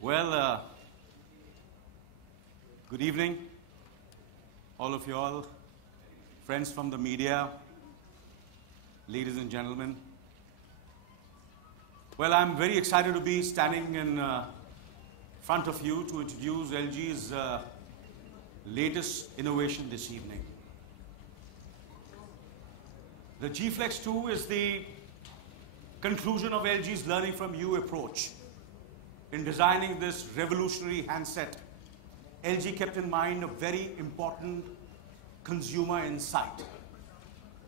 Well, good evening, all of you all, friends from the media, ladies and gentlemen. Well, I'm very excited to be standing in front of you to introduce LG's latest innovation this evening. The GFlex2 is the conclusion of LG's learning from you approach. In designing this revolutionary handset, LG kept in mind a very important consumer insight.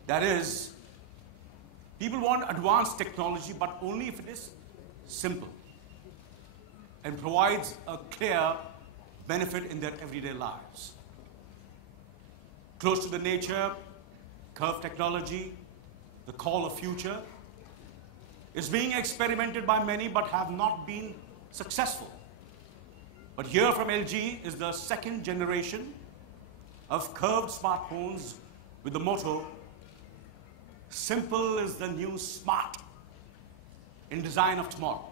That is, people want advanced technology, but only if it is simple and provides a clear benefit in their everyday lives. Close to the nature, curved technology, the call of future, is being experimented by many but have not been successful. But here from LG is the second generation of curved smartphones with the motto, simple is the new smart in design of tomorrow.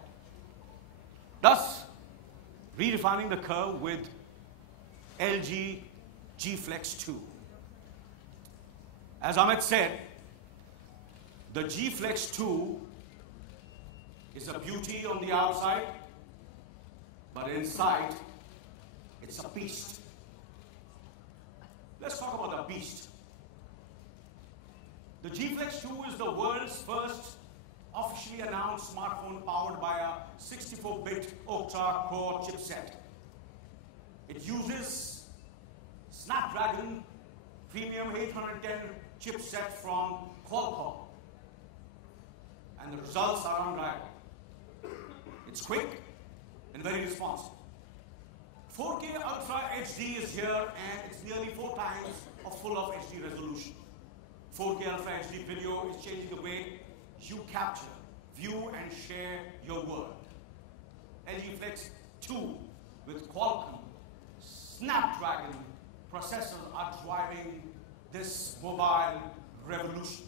Thus, redefining the curve with LG GFlex2. As Amit said, the GFlex2 is a beauty on the outside, but inside, it's a beast. Let's talk about the beast. The GFlex2 is the world's first officially announced smartphone powered by a 64-bit octa-core chipset. It uses Snapdragon Premium 810 chipset from Qualcomm, and the results are unrivaled. It's quick and very responsive. 4K Ultra HD is here, and it's nearly 4 times of full of HD resolution. 4K Ultra HD video is changing the way you capture, view, and share your world. LG Flex 2 with Qualcomm Snapdragon processors are driving this mobile revolution.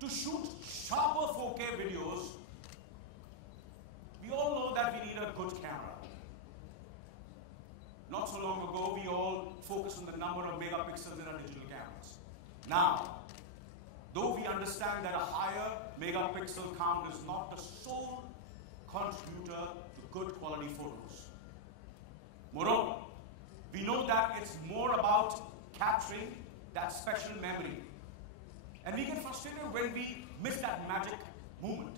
To shoot sharper 4K videos, we all know that we need a good camera. Not so long ago, we all focused on the number of megapixels in our digital cameras. Now, though we understand that a higher megapixel count is not the sole contributor to good quality photos. Moreover, we know that it's more about capturing that special memory. And we get frustrated when we miss that magic moment.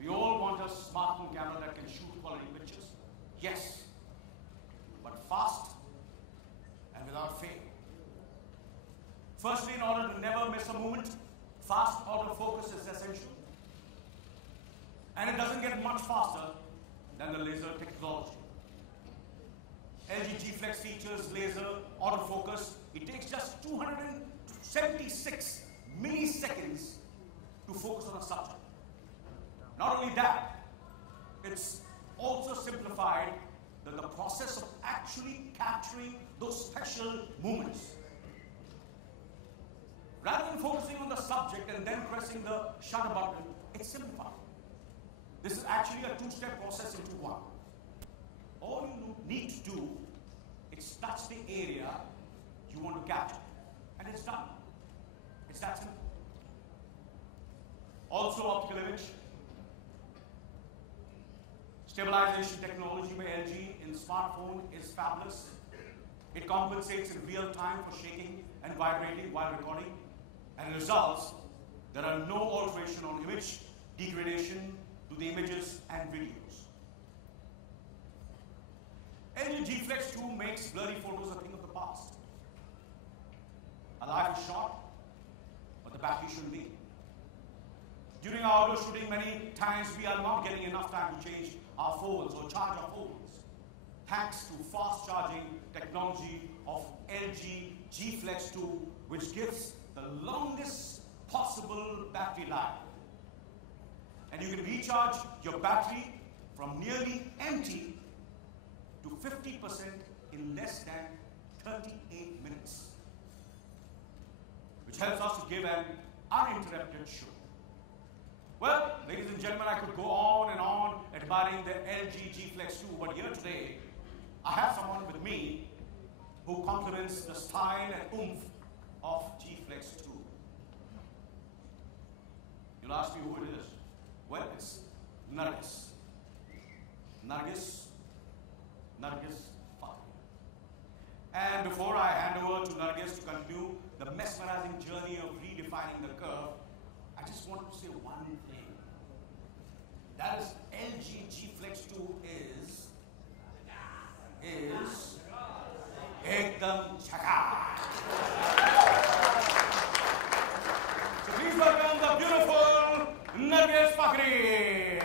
We all want a smartphone camera that can shoot quality pictures. Yes, but fast and without fail. Firstly, in order to never miss a moment, fast autofocus is essential. And it doesn't get much faster than the laser technology. LG GFlex features laser autofocus. It takes just 276 milliseconds to focus on a subject. Not only that, it's also simplified the process of actually capturing those special moments. Rather than focusing on the subject and then pressing the shutter button, it's simplified. This is actually a two-step process into one. All you need to do is touch the area you want to capture, and it's done. It's that simple. Also, optical image. Stabilization technology by LG in smartphone is fabulous. It compensates in real time for shaking and vibrating while recording, and results, there are no alteration on image degradation to the images and videos. LG GFlex2 makes blurry photos a thing of the past. A life is short, but the battery shouldn't be. During our outdoor shooting, many times we are not getting enough time to change our phones or charge our phones. Thanks to fast charging technology of LG GFlex2, which gives the longest possible battery life. And you can recharge your battery from nearly empty to 50% in less than 38 minutes. which helps us to give an uninterrupted show. Well, ladies and gentlemen, I could go on and on admiring the LG GFlex2, but here today, I have someone with me who complements the style and oomph of GFlex2. You'll ask me who it is. Well, it's Nargis. Nargis Fakhri. And before I hand over to Nargis to continue the mesmerizing journey of redefining the curve, I just want to say one thing. That is, LG GFlex2 is ekdam chaka. So please welcome the beautiful Nargis Fakhri.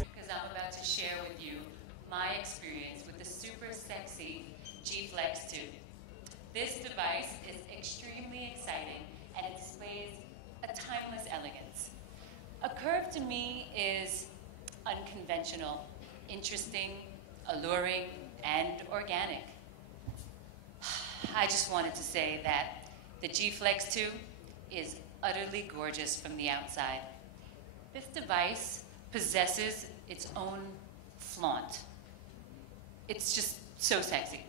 Because I'm about to share with you my experience with the super sexy GFlex2. This device is extremely exciting and it displays a timeless elegance. A curve to me is unconventional, interesting, alluring, and organic. I just wanted to say that the GFlex2 is utterly gorgeous from the outside. This device possesses its own flaunt. It's just so sexy.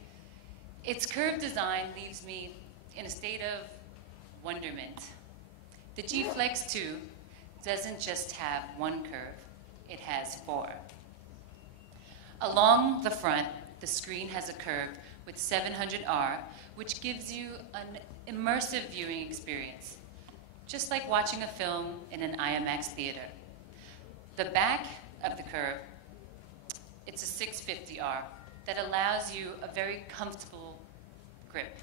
Its curved design leaves me in a state of wonderment. The GFlex2 doesn't just have one curve, it has four. Along the front, the screen has a curve with 700R, which gives you an immersive viewing experience, just like watching a film in an IMAX theater. The back of the curve, it's a 650R that allows you a very comfortable grip.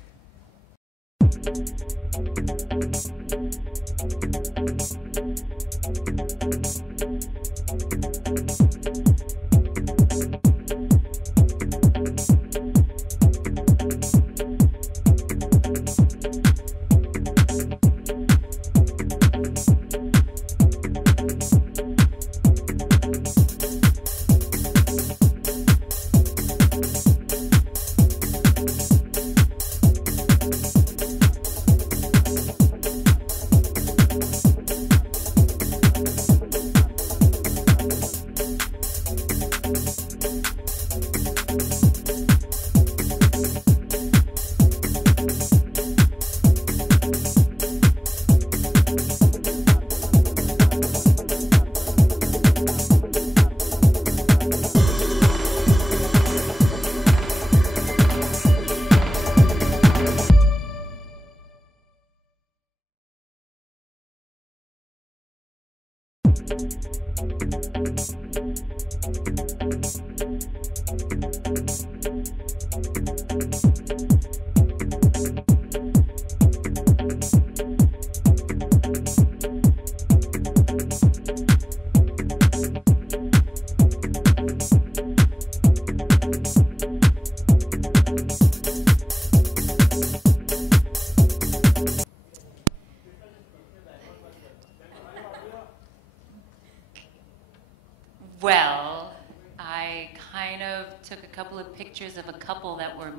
Well, I kind of took a couple of pictures of a couple that were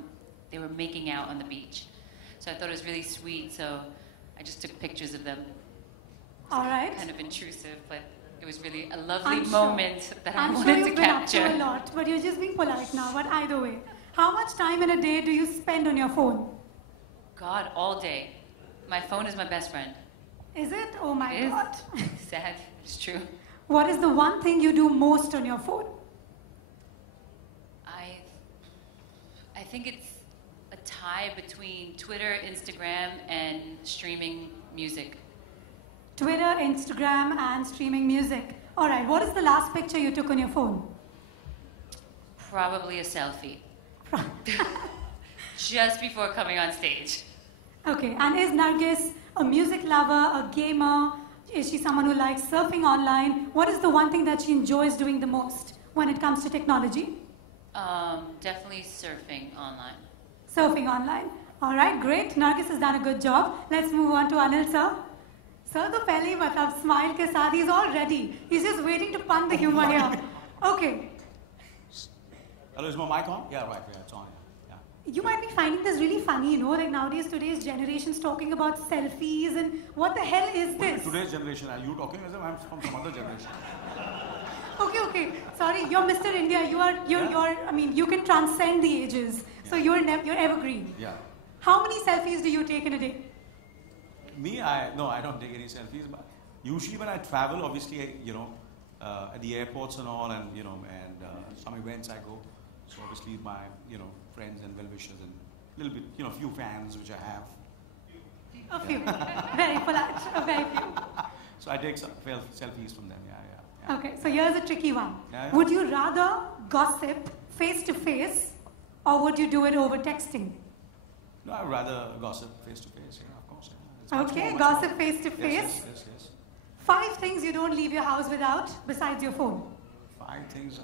making out on the beach. So I thought it was really sweet, so I just took pictures of them. All right. Kind of intrusive, but it was really a lovely moment that I wanted to capture. I'm sure you've been up to a lot, but you're just being polite now. But either way, how much time in a day do you spend on your phone? God, all day. My phone is my best friend. Is it? Oh my God. Sad, it's true. What is the one thing you do most on your phone? I think it's a tie between Twitter, Instagram, and streaming music. Twitter, Instagram, and streaming music. All right, what is the last picture you took on your phone? Probably a selfie. Just before coming on stage. Okay, and is Nargis a music lover, a gamer? Is she someone who likes surfing online? What is the one thing that she enjoys doing the most when it comes to technology? Definitely surfing online. Surfing online. All right, great. Nargis has done a good job. Let's move on to Anil sir. Sir, the pehle matlab smile ke saath, he's all ready. He's just waiting to pun the humor here. Okay. Hello, is my mic on? Yeah, right, yeah, it's on. Yeah. You might be finding this really funny, you know, like nowadays, today's generation's talking about selfies and what the hell is this? Today's generation, are you talking as if I'm from some other generation? Okay. Sorry, you're Mr. India. I mean, you can transcend the ages. So you're evergreen. Yeah. How many selfies do you take in a day? Me, I don't take any selfies. But usually when I travel, obviously, at the airports and all, and some events I go. So obviously my, friends and well-wishers and a little bit, few fans which I have. A few. Very polite. A very few. So I take some selfies from them. Yeah. Okay, so here's a tricky one. Yeah. Would you rather gossip face to face, or would you do it over texting? No, I'd rather gossip face to face. Yeah, of course. Yeah. Okay, gossip face to face. Yes. 5 things you don't leave your house without besides your phone. 5 things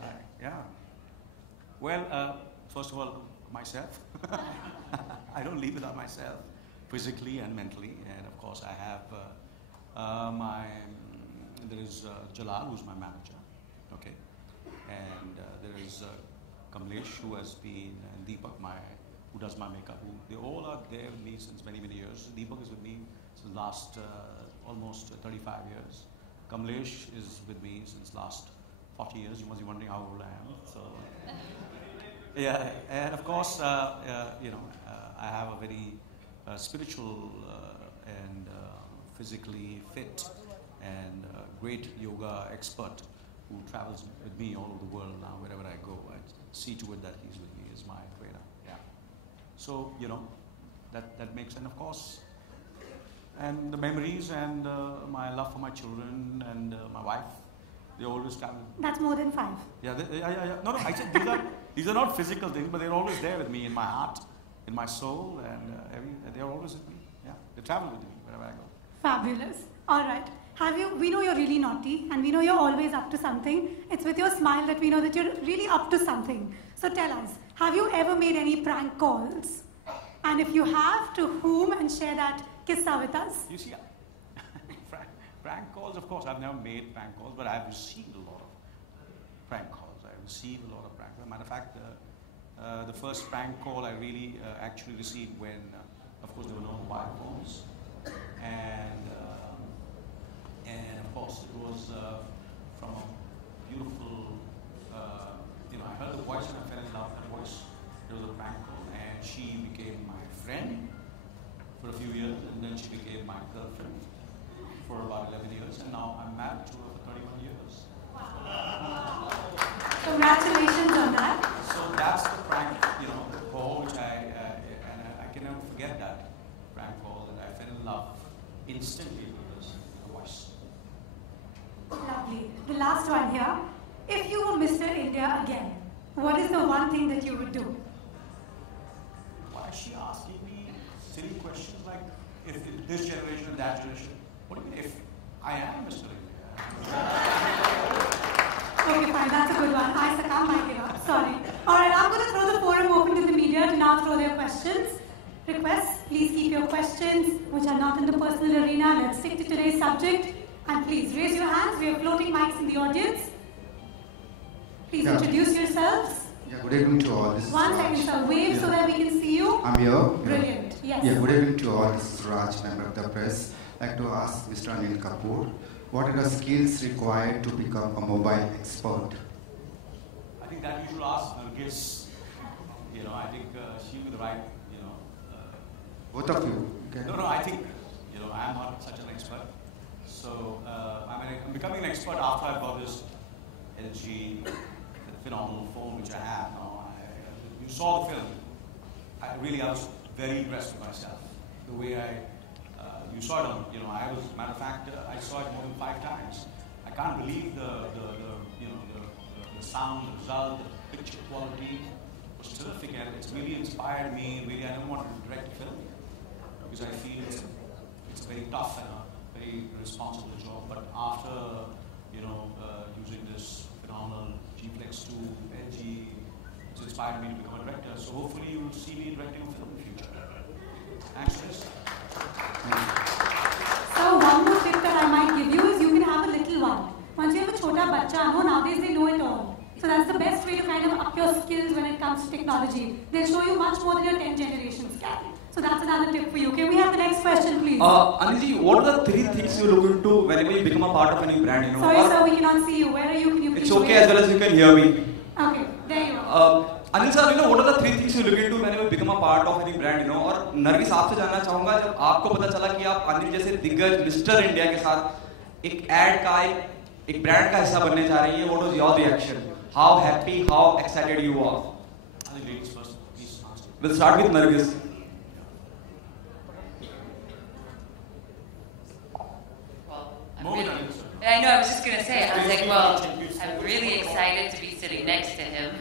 Well, first of all, myself. I don't leave without myself, physically and mentally. And of course, I have there is Jalal, who's my manager, okay, and there is Kamlesh, who has been, and Deepak, who does my makeup. They all are there with me since many years. Deepak is with me since last almost 35 years. Kamlesh is with me since last 40 years. You must be wondering how old I am. So, yeah, and of course, I have a very spiritual and physically fit and great yoga expert who travels with me all over the world now. Wherever I go, I see to it that he's with me as my trainer. Yeah. So that makes, and of course, and the memories and my love for my children and my wife. They always travel. That's more than 5. Yeah. No. I said these are not physical things, but they're always there with me in my heart, in my soul, and they're always with me. Yeah. They travel with me wherever I go. Fabulous. All right. We know you're really naughty, and we know you're always up to something. It's with your smile that we know that you're really up to something. So tell us, have you ever made any prank calls? And if you have, to whom, and share that kissa with us? You see, prank calls, of course, I've never made prank calls, but I've received a lot of prank calls. I've received a lot of prank calls. Matter of fact, the first prank call I really actually received when, of course, there were no mobile phones. And of course, it was from a beautiful, I heard the voice and I fell in love with the voice. It was a prank call, and she became my friend for a few years, and then she became my girlfriend for about 11 years, and now I'm married to her for 31 years. Wow. Congratulations on that. So that's the prank, call, which I can never forget that prank call, that I fell in love instantly with this voice. Lovely. The last one here. If you were Mr. India again, what is the one thing that you would do? Why is she asking me silly questions like if this generation and that generation? What do you mean if I am Mr. India? Okay, fine. That's a good one. I succumb. I give up. Sorry. All right, I'm going to throw the forum open to the media to now throw their questions. Requests, please keep your questions, which are not in the personal arena. Let's stick to today's subject. And please raise your hands. We have floating mics in the audience. Please introduce yourselves. Yeah, good evening to all. This is 1 second, sir. Wave so that we can see you. I'm here. Brilliant. Yes. Yeah, good evening to all. This is Raj, member of the press. I'd like to ask Mr. Anil Kapoor, what are the skills required to become a mobile expert? I think that you should ask Nargis. I think she would right, Both of you. Okay. No, I think, I'm not such an expert. So, I'm becoming an expert after I bought this LG, phenomenal phone which I have now. You saw the film. I was very impressed with myself. The way you saw it on, matter of fact, I saw it more than 5 times. I can't believe the sound, the result, the picture quality was terrific, and it's really inspired me. Really, I don't want to direct a film because I feel it's a very tough and a very responsible job. But after using this phenomenal GFlex2 LG, it's inspired me to become a director. So hopefully you will see me directing a film in the future. Thanks, Chris. So one more tip that I might give you is you can have a little one. Once you have a chota bacha, nowadays they know it all. So that's the best way to kind of up your skills when it comes to technology. They'll show you much more than your 10 generations can. So that's another tip for you. Can we have the next question, please? Anilji, what are the 3 things you look into whenever you become a part of any brand? You know? Sorry, sir, we cannot see you. Where are you? Can you please? It's okay as well as you can hear me. Okay, there you are. Anil sir, you know, what are the 3 things you look into whenever you become a part of any brand? You know, और नरगिस आपसे जानना चाहूँगा जब आपको पता चला कि आप अनिल जैसे दिग्गज मिस्टर इंडिया के साथ एक एड का एक ब्रांड का हिस्सा बनने जा रही है. What was your reaction? How happy, how excited you are? Ladies first, please answer. We'll start with Nargis. I know, I was just going to say, I was like, well, I'm really excited to be sitting next to him.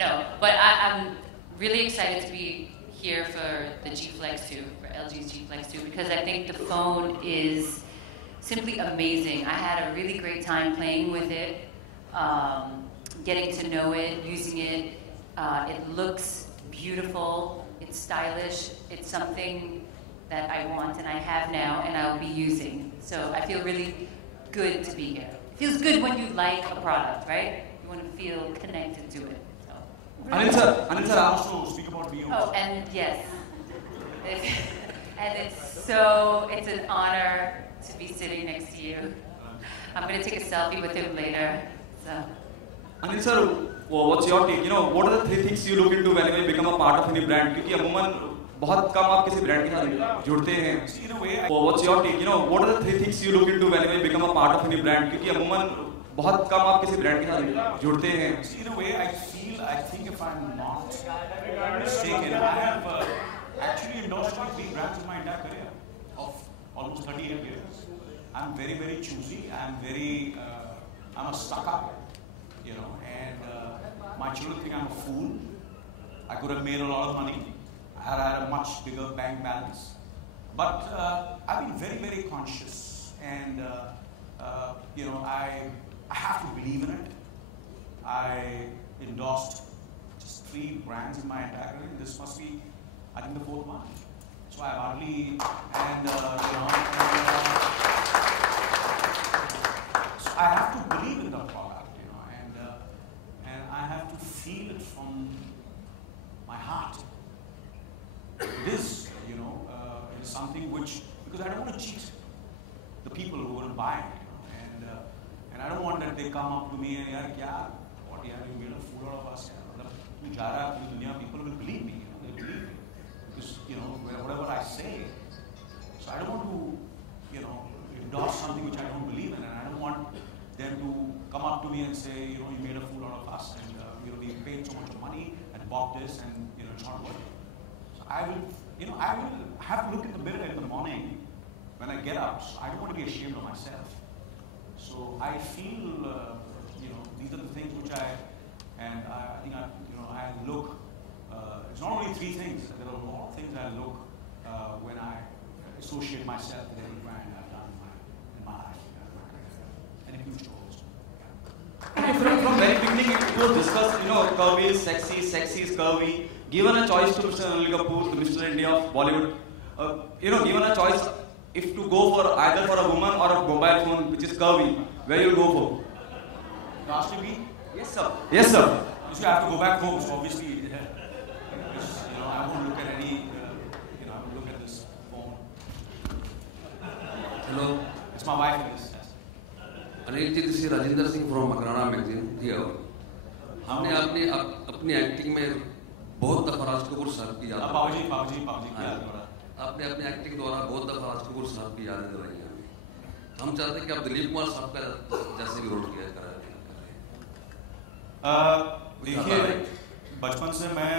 No, but I'm really excited to be here for the GFlex2, for LG's GFlex2, because I think the phone is simply amazing. I had a really great time playing with it, getting to know it, using it. It looks beautiful, it's stylish, it's something that I want and I have now and I'll be using. So I feel really good to be here. It feels good when you like a product, right? You want to feel connected to it. So. Anil sir, also speak about BO. Oh, and yes. And it's an honor to be sitting next to you. I'm going to take a selfie with him later. So. Anil sir, what's your take? You know, what are the 3 things you look into whenever you become a part of any brand? क्योंकि अमूमन बहुत कम आप किसी brand के साथ जुड़ते हैं. What's your take? You know, what are the 3 things you look into whenever you become a part of any brand? क्योंकि अमूमन बहुत कम आप किसी ब्रांड के साथ जुड़ते हैं. In a way, I think if I'm not mistaken, I have actually endorsed 3 brands in my entire career of almost 38 years. I'm very, very choosy. I'm a sucker, you know, and my children think I'm a fool. I could have made a lot of money. I had a much bigger bank balance. But I've been very, very conscious. And, you know, I have to believe in it. I endorsed just 3 brands in my entire career. This must be, I think, the 4th one. So I hardly, and, you know, so I have to believe in the product, you know, and I have to feel it from my heart. It is, you know, it's something which, because I don't want to cheat the people who will buy it, you know, and I don't want that they come up to me and, yaar, kya, what, yaar, you made a fool out of us, people will believe me, you know, they believe me, because, you know, whatever I say, so I don't want to, you know, endorse something which I don't believe in, and I don't want them to come up to me and say, you know, you made a fool out of us, and, you know, we paid so much money and bought this, and, you know, it's not working. I will have to look in the mirror in the morning when I get up. So I don't want to be ashamed of myself. So I feel, you know, these are the things which I think I look. It's not only 3 things. There are a lot of things I look when I associate myself with every brand I've done in my life. And it used to also. From very beginning, it was discussed, you know, curvy is sexy, sexy is curvy. Given a choice to Mr. Anil Kapoor, the Mr. India of Bollywood, you know, given a choice if to go for either for a woman or a mobile phone which is curvy, where you will go for? Last week? Yes, sir. Yes, sir. You see, I have to go back home, so obviously, because, you know, I won't look at any, you know, I won't look at this phone. Hello. It's my wife in this. Anil ji, this is Rajinder Singh from Makarana magazine here. हमने अपनी acting में बहुत दफा राज कपूर साहब की याद आपने अपनी एक्टिंग द्वारा बहुत दफा राज कपूर साहब की यादें दिलाई हैं. हम चाहते हैं कि आप दिलीप कुमार साहब का जैसे भी रोल किया करें. देखिए, बचपन से मैं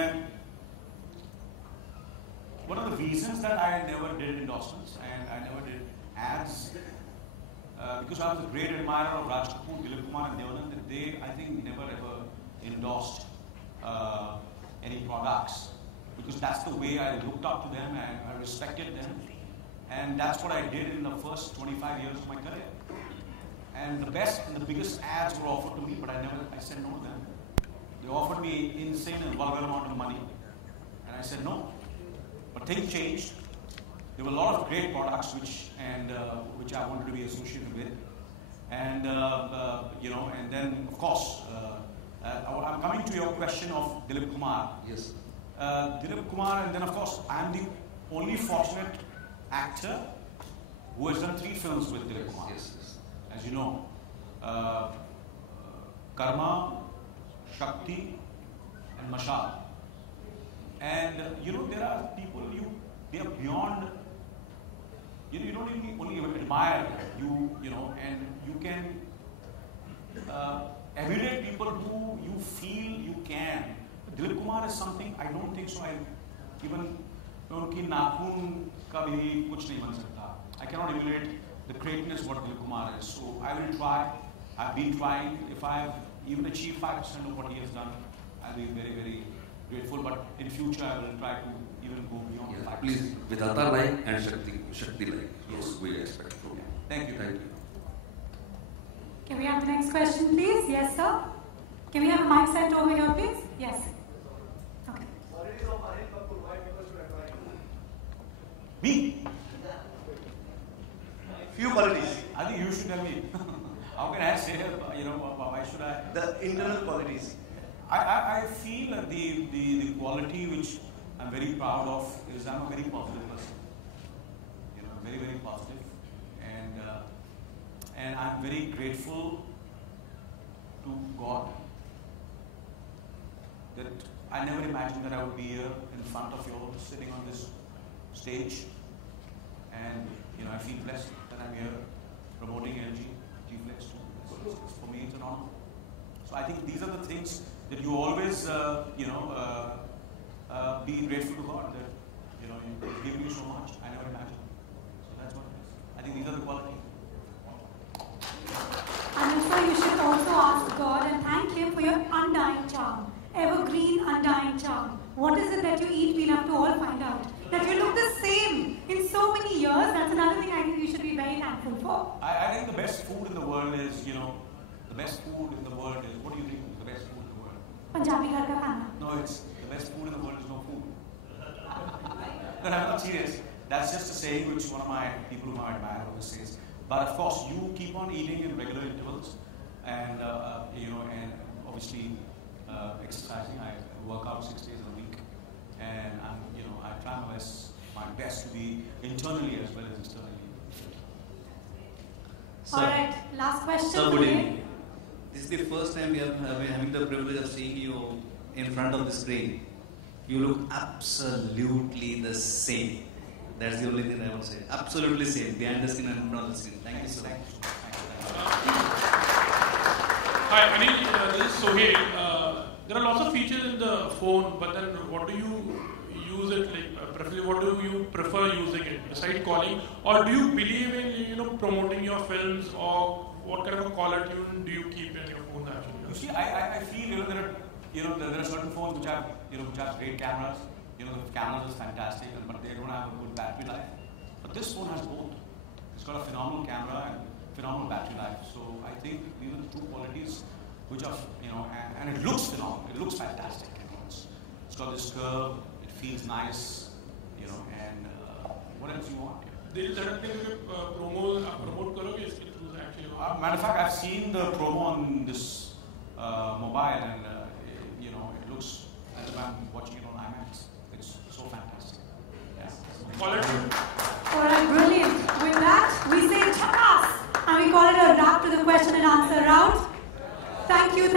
one of the reasons that I never did endorsements and I never did ads because I was a great admirer of Raj Kapoor, Dilip Kumar and Devanand, that they, I think, never ever endorsed any products because that's the way I looked up to them and I respected them, and that's what I did in the first 25 years of my career. And the best and the biggest ads were offered to me, but I said no to them. They offered me insane and vulgar amount of money, and I said no. But things changed. There were a lot of great products which I wanted to be associated with, And, and then, of course, I'm coming to your question of Dilip Kumar. Yes. Dilip Kumar, and then, of course, I'm the only fortunate actor who has done 3 films with Dilip Kumar. Yes, yes. As you know, Karma, Shakti, and Mashal. And, there are people, they are beyond, you don't even only admire, and you can emulate people who you feel you can. Dilip Kumar is something, I don't think so, even unki nakhun ka bhi kuch nahi ban sakta. I cannot emulate the greatness what Anil Kumar is. So I will try. I've been trying. If I've even achieved 5% of what he has done, I'll be very, very grateful. But in future, I will try to even go beyond 5%. Please, Vidhata like and Shakti like. Yes, we expect from you. Thank you. Thank you. Can we have the next question, please? Yes, sir. Can we have a mic set over here, please? Yes. Okay. Me? Few qualities. I think you should tell me. How can I say, why should I? The internal qualities. I feel that the quality which I'm very proud of is I'm a very positive person. Very, very positive. And I'm very grateful to God that I never imagined that I would be here in front of you all, sitting on this stage. And, I feel blessed that I'm here promoting GFlex2. For me, it's an honor. So I think these are the things that you always, be grateful to God that, you've given me so much. I never imagined. So that's what it is. I think these are the qualities. And also you should also ask God and thank Him for your undying charm. Evergreen, undying charm. What is it that you eat? We'll have to all find out. That you look the same in so many years. That's another thing I think you should be very thankful for. I think the best food in the world is, the best food in the world is, what do you think is the best food in the world? Punjabi ghar ka khana. No, it's the best food in the world is no food. No, I'm not serious. That's just a saying which one of my people who I admire always says. But of course, you keep on eating in regular intervals, and and obviously exercising. I work out 6 days a week, and I try my best to be internally as well as externally. All right, last question. Sir, good evening. This is the first time we are having the privilege of seeing you in front of the screen. You look absolutely the same. That's the only thing I want to say. Absolutely same, behind the screen and in front of the screen. Thank you so much. Hi, Anil, this is Sohail. There are lots of features in the phone, but then what do you use it like? Preferably, what do you prefer using it? Besides calling, or do you believe in promoting your films, or what kind of a caller tune do you keep in your phone actually? You see, I feel there are certain phones which have great cameras. The cameras is fantastic, but they don't have a good battery life. But this phone has both. It's got a phenomenal camera and phenomenal battery life. So I think these are the two qualities which are, and it looks phenomenal. It looks fantastic. It's got this curve. It feels nice, and what else you want? There is certain things you promote karoge iske through actually. Matter of fact, I've seen the promo on this mobile, and it looks as if I'm watching it on IMAX. It's so fantastic. Yeah. All right, brilliant. With that, we say chakas, and we call it a wrap to the question and answer round. Thank you.